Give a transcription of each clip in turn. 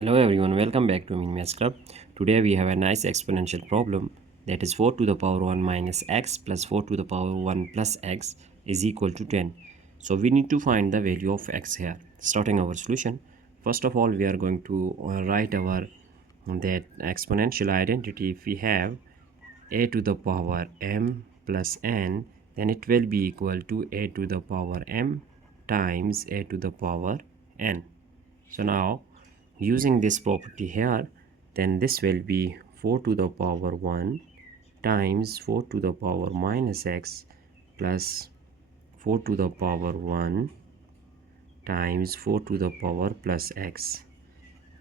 Hello everyone, welcome back to Amin Maths Club. Today we have a nice exponential problem, that is 4 to the power 1 minus x plus 4 to the power 1 plus x is equal to 10. So we need to find the value of x here. Starting our solution, first of all we are going to write our that exponential identity. If we have a to the power m plus n, then it will be equal to a to the power m times a to the power n. So now using this property here, then this will be 4 to the power 1 times 4 to the power minus x plus 4 to the power 1 times 4 to the power plus x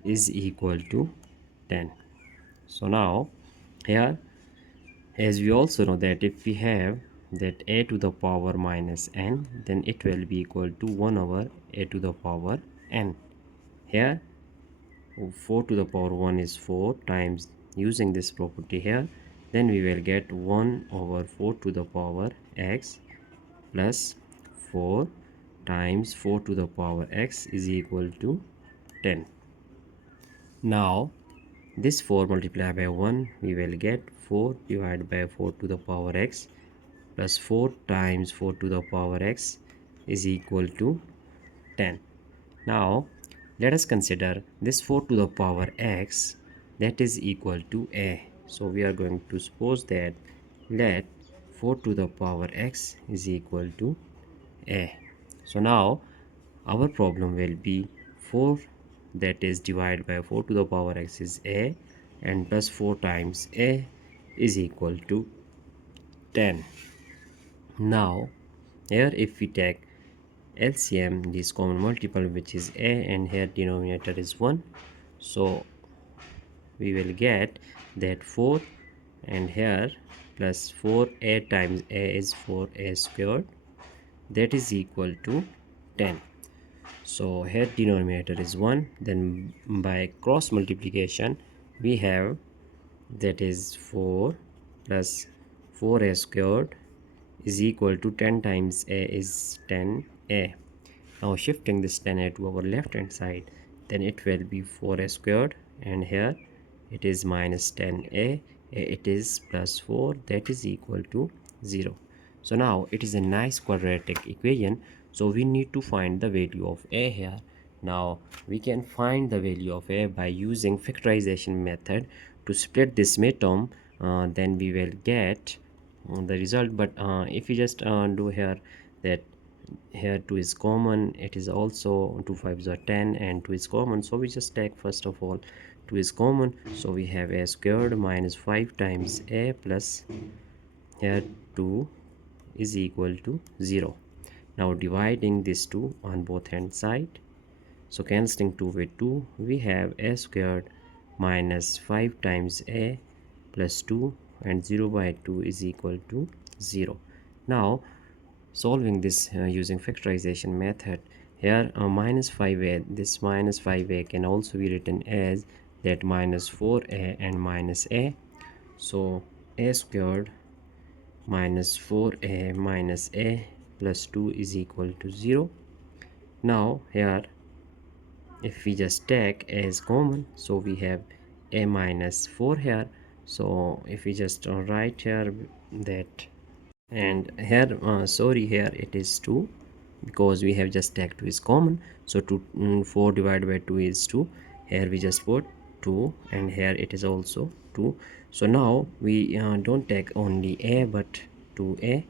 is equal to 10. So now here, as we also know that if we have that a to the power minus n, then it will be equal to 1 over a to the power n. Here 4 to the power 1 is 4 times, using this property here, then we will get 1 over 4 to the power x plus 4 times 4 to the power x is equal to 10. Now this 4 multiplied by 1, we will get 4 divided by 4 to the power x plus 4 times 4 to the power x is equal to 10. Now let us consider this 4 to the power x, that is equal to a. So we are going to suppose that let 4 to the power x is equal to a. So now our problem will be 4 that is divided by 4 to the power x is a, and plus 4 times a is equal to 10. Now here if we take LCM, this common multiple, which is a, and here denominator is 1, so we will get that 4, and here plus 4a times a is 4a squared, that is equal to 10. So here denominator is 1, then by cross multiplication we have that is 4 plus 4a squared is equal to 10 times a is 10a. Now shifting this 10a to our left hand side, then it will be 4a squared, and here it is minus 10a, it is plus 4, that is equal to 0. So now it is a nice quadratic equation, so we need to find the value of a here. Now we can find the value of a by using factorization method to split this midterm, then we will get the result. But if you just do here that here 2 is common, it is also 2 5s are 10 and 2 is common, so we just take first of all 2 is common, so we have a squared minus 5 times a plus here 2 is equal to 0. Now dividing this 2 on both hand side, so cancelling 2 with 2, we have a squared minus 5 times a plus 2, and 0 by 2 is equal to 0. Now solving this using factorization method, here minus 5a, this minus 5a can also be written as that minus 4a and minus a, so a squared minus 4a minus a plus 2 is equal to 0. Now here if we just take a as common, so we have a minus 4 here, so if we just write here that, and here sorry, here it is 2 because we have just take 2 is common, so 4 divided by 2 is 2, here we just put 2, and here it is also 2. So now we don't take only a but 2a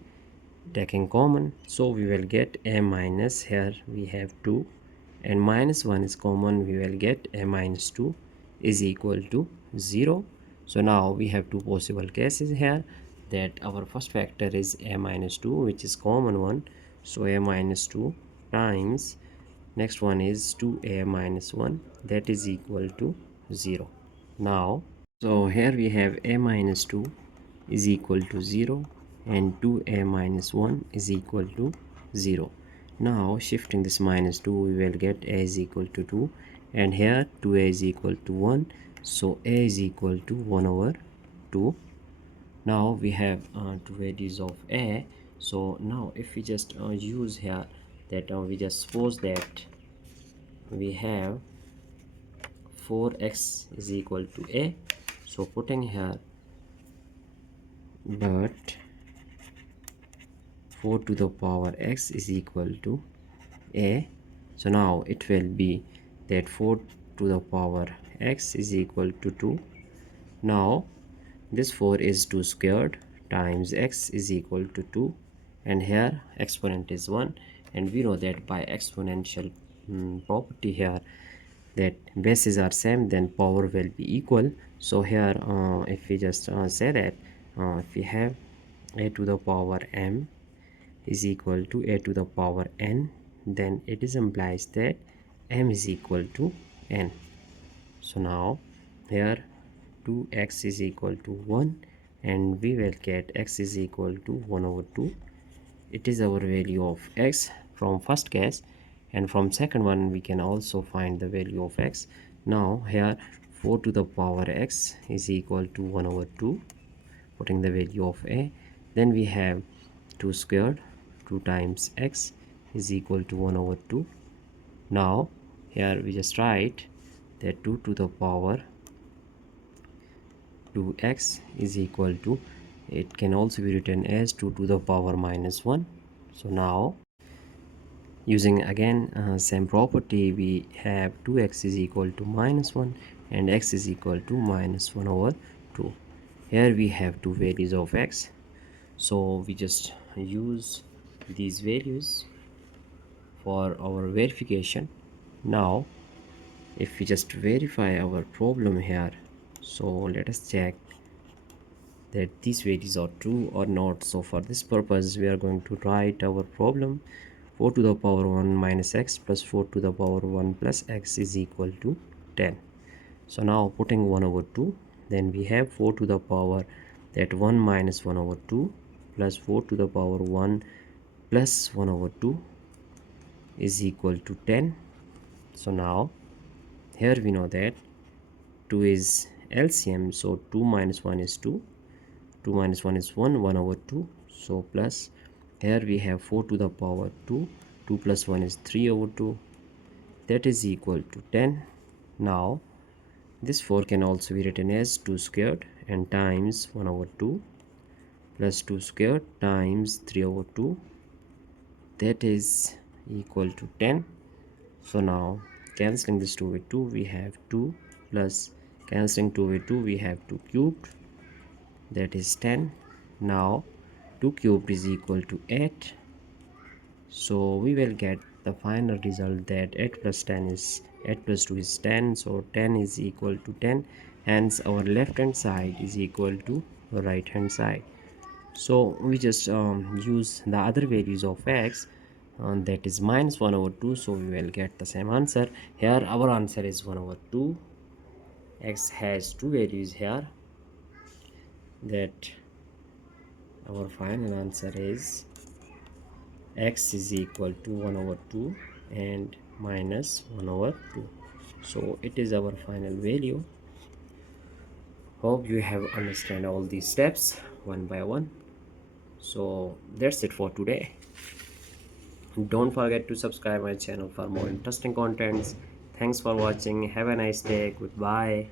taking common, so we will get a minus, here we have 2, and minus 1 is common, we will get a minus 2 is equal to 0. So now we have two possible cases here, that our first factor is a minus 2, which is common one, so a minus 2 times next one is 2a minus 1, that is equal to 0. Now so here we have a minus 2 is equal to 0 and 2a minus 1 is equal to 0. Now shifting this minus 2, we will get a is equal to 2, and here 2a is equal to 1, so a is equal to 1 over 2. Now we have two values of a, so now if we just use here that we just suppose that we have 4x is equal to a. So putting here, but 4 to the power x is equal to a. So now it will be that 4 to the power x is equal to 2. Now this 4 is 2 squared times x is equal to 2, and here exponent is 1, and we know that by exponential property here, that bases are same, then power will be equal. So here if we just say that if we have a to the power m is equal to a to the power n, then it is implies that m is equal to n. So now here 2x is equal to 1, and we will get x is equal to 1 over 2. It is our value of x from first case, and from second one we can also find the value of x. Now here 4 to the power x is equal to 1 over 2, putting the value of a. Then we have 2 squared, 2 times x is equal to 1 over 2. Now here we just write that 2 to the power 2x is equal to, it can also be written as 2 to the power minus 1. So now using again same property, we have 2x is equal to minus 1 and x is equal to minus 1 over 2. Here we have two values of x, so we just use these values for our verification. Now if we just verify our problem here, so let us check that these values are true or not. So for this purpose we are going to write our problem: 4 to the power 1 minus x plus 4 to the power 1 plus x is equal to 10. So now putting 1 over 2, then we have 4 to the power that 1 minus 1 over 2 plus 4 to the power 1 plus 1 over 2 is equal to 10. So now here we know that 2 is LCM, so 2 minus 1 is 2, 2 minus 1 is 1, 1 over 2. So plus here we have 4 to the power 2, 2 plus 1 is 3 over 2, that is equal to 10. Now this 4 can also be written as 2 squared and times 1 over 2 plus 2 squared times 3 over 2, that is equal to 10. So now cancelling this 2 with 2, we have 2 plus cancelling 2 with 2, we have 2 cubed, that is 10. Now 2 cubed is equal to 8. So we will get the final result that 8 plus 10 is 8 plus 2 is 10. So 10 is equal to 10. Hence our left hand side is equal to right hand side. So we just use the other values of x, that is minus 1 over 2. So we will get the same answer. Here our answer is 1 over 2. X has two values here, that our final answer is x is equal to 1 over 2 and minus 1 over 2. So it is our final value. Hope you have understand all these steps one by one. So that's it for today. Don't forget to subscribe my channel for more interesting contents. Thanks for watching. Have a nice day. Goodbye.